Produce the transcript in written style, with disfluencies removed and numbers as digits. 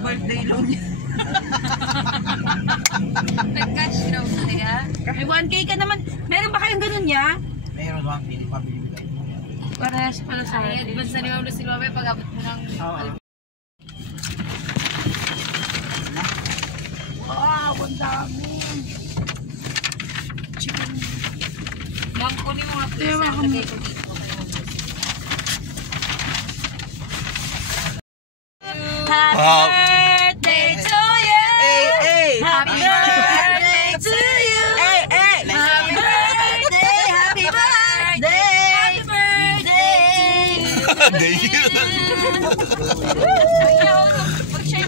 birthday loan niya. Nag-cash daw kaya? May 1K ka naman. Meron ba kayong ganun niya? Meron lang, hindi pa bibigay. Parehas pala sa Ay, atin. basta ni Ma'am Lucille mamaya pag-abot mo ng... Wow, ang dami. Ma'am, kunin mo nga please. Lagay ko dito. Happy birthday to you. Hey! Happy birthday to you. Hey! Hey! Happy birthday. Happy birthday. Happy birthday. Ayaw, pag siya